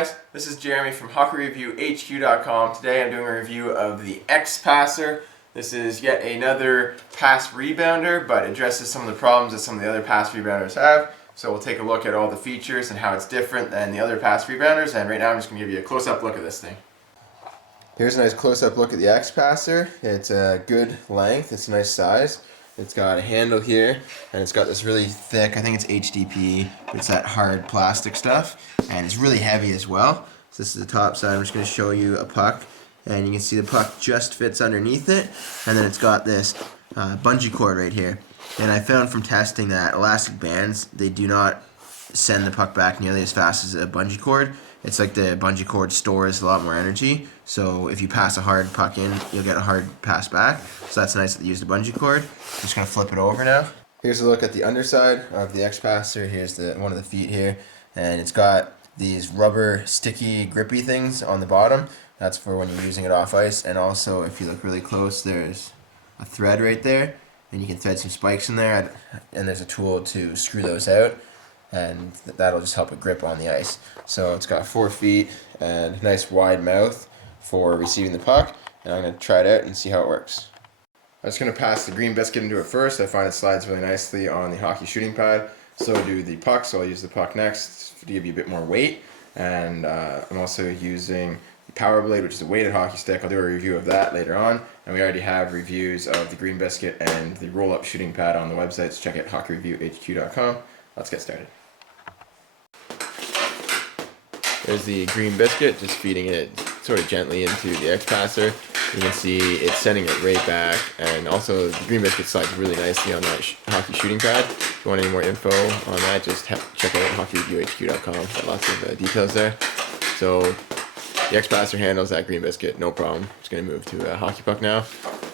guys, this is Jeremy from HockeyReviewHQ.com. Today I'm doing a review of the X Passer. This is yet another pass rebounder, but addresses some of the problems that some of the other pass rebounders have. So we'll take a look at all the features and how it's different than the other pass rebounders, and right now I'm just going to give you a close-up look at this thing. Here's a nice close-up look at the X Passer. It's a good length, it's a nice size. It's got a handle here, and it's got this really thick, I think it's HDPE, but it's that hard plastic stuff, and it's really heavy as well. So this is the top side. I'm just going to show you a puck, and you can see the puck just fits underneath it, and then it's got this bungee cord right here. And I found from testing that elastic bands, they do not send the puck back nearly as fast as a bungee cord. It's like the bungee cord stores a lot more energy, so if you pass a hard puck in, you'll get a hard pass back. So that's nice that they use the bungee cord. I'm just going to flip it over now. Here's a look at the underside of the X Passer. Here's one of the feet here, and it's got these rubber sticky grippy things on the bottom. That's for when you're using it off ice, and also if you look really close, there's a thread right there, and you can thread some spikes in there, and there's a tool to screw those out, and that'll just help it grip on the ice. So it's got 4 feet and a nice wide mouth for receiving the puck, and I'm going to try it out and see how it works. I'm just going to pass the green biscuit into it first. I find it slides really nicely on the hockey shooting pad. So do the puck, so I'll use the puck next to give you a bit more weight. And I'm also using the Power Blade, which is a weighted hockey stick. I'll do a review of that later on. And we already have reviews of the green biscuit and the roll-up shooting pad on the website, so check out HockeyReviewHQ.com. Let's get started. There's the green biscuit, just feeding it sort of gently into the X Passer. You can see it's sending it right back, and also the green biscuit slides really nicely on that hockey shooting pad. If you want any more info on that, just check out HockeyReviewHQ.com. Got lots of details there. So the X Passer handles that green biscuit, no problem. Just going to move to a hockey puck now.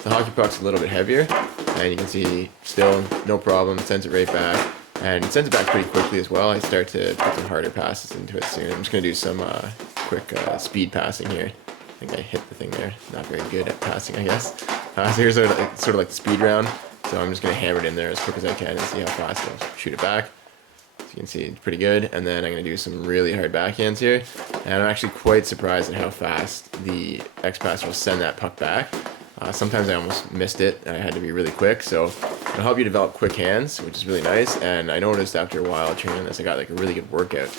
The hockey puck's a little bit heavier, and you can see still no problem, sends it right back. And it sends it back pretty quickly as well. I start to put some harder passes into it soon. I'm just going to do some quick speed passing here. I think I hit the thing there. Not very good at passing, I guess. So here's sort of like the speed round. So I'm just going to hammer it in there as quick as I can and see how fast I'll shoot it back. So you can see it's pretty good. And then I'm going to do some really hard backhands here. And I'm actually quite surprised at how fast the X Passer will send that puck back. Sometimes I almost missed it, and I had to be really quick, so it'll help you develop quick hands, which is really nice. And I noticed after a while training this, I got like a really good workout.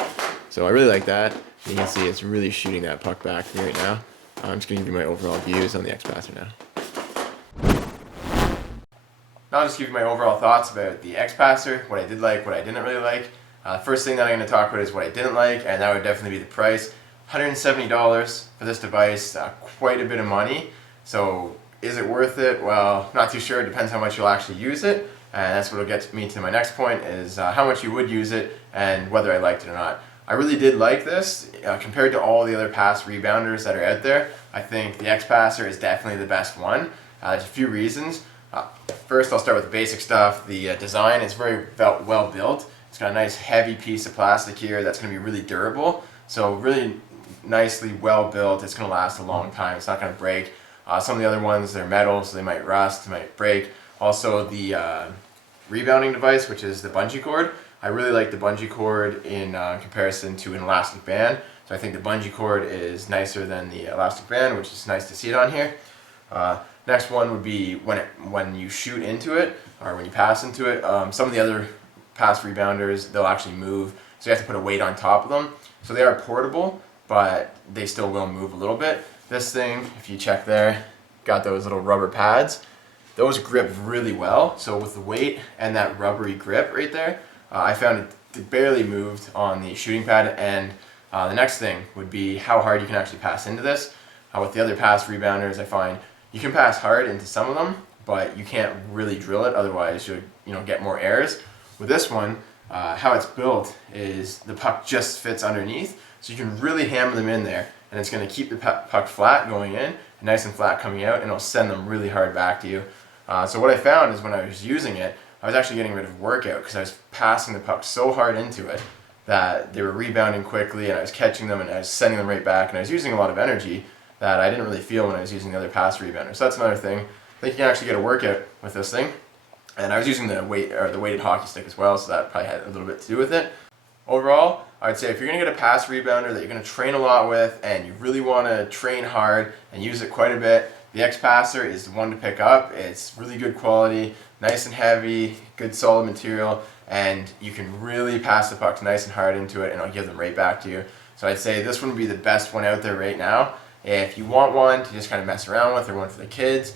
So I really like that. You can see it's really shooting that puck back for me right now. I'm just going to give you my overall views on the X Passer now. Now I'll just give you my overall thoughts about the X Passer, what I did like, what I didn't really like. First thing that I'm going to talk about is what I didn't like, and that would definitely be the price. $170 for this device, quite a bit of money. So is it worth it? Well, not too sure. It depends how much you'll actually use it. And that's what will get me to my next point, is how much you would use it and whether I liked it or not. I really did like this. Compared to all the other pass rebounders that are out there, I think the X Passer is definitely the best one. There's a few reasons. First, I'll start with the basic stuff. The design is very well built. It's got a nice heavy piece of plastic here that's going to be really durable. So really nicely well built. It's going to last a long time. It's not going to break. Some of the other ones, they're metal, so they might rust, they might break. Also, the rebounding device, which is the bungee cord. I really like the bungee cord in comparison to an elastic band. So I think the bungee cord is nicer than the elastic band, which is nice to see it on here. Next one would be when you shoot into it, or when you pass into it. Some of the other pass rebounders, they'll actually move, so you have to put a weight on top of them. So they are portable, but they still will move a little bit. This thing, if you check there, got those little rubber pads. Those grip really well, so with the weight and that rubbery grip right there, I found it barely moved on the shooting pad. And the next thing would be how hard you can actually pass into this. With the other pass rebounders, I find you can pass hard into some of them, but you can't really drill it, otherwise you'll get more errors. With this one, how it's built is the puck just fits underneath, so you can really hammer them in there, and it's going to keep the puck flat going in, and nice and flat coming out, and it'll send them really hard back to you. So what I found is when I was using it, I was actually getting rid of workout, because I was passing the puck so hard into it that they were rebounding quickly, and I was catching them, and I was sending them right back, and I was using a lot of energy that I didn't really feel when I was using the other pass rebounder. So that's another thing. I think you can actually get a workout with this thing. And I was using the weighted hockey stick as well, so that probably had a little bit to do with it. Overall, I'd say if you're going to get a pass rebounder that you're going to train a lot with and you really want to train hard and use it quite a bit, the X-Passer is the one to pick up. It's really good quality, nice and heavy, good solid material, and you can really pass the pucks nice and hard into it and it'll give them right back to you. So I'd say this one would be the best one out there right now. If you want one to just kind of mess around with or one for the kids,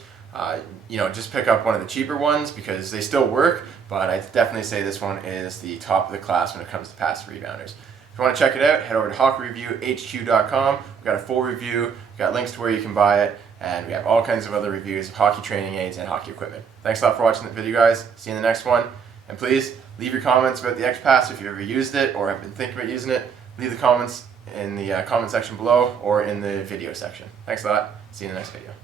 just pick up one of the cheaper ones because they still work, but I'd definitely say this one is the top of the class when it comes to pass rebounders. If you want to check it out, head over to hockeyreviewhq.com. We've got a full review, we've got links to where you can buy it, and we have all kinds of other reviews of hockey training aids and hockey equipment. Thanks a lot for watching the video, guys. See you in the next one. And please leave your comments about the X-Pass if you've ever used it or have been thinking about using it. Leave the comments in the comment section below or in the video section. Thanks a lot. See you in the next video.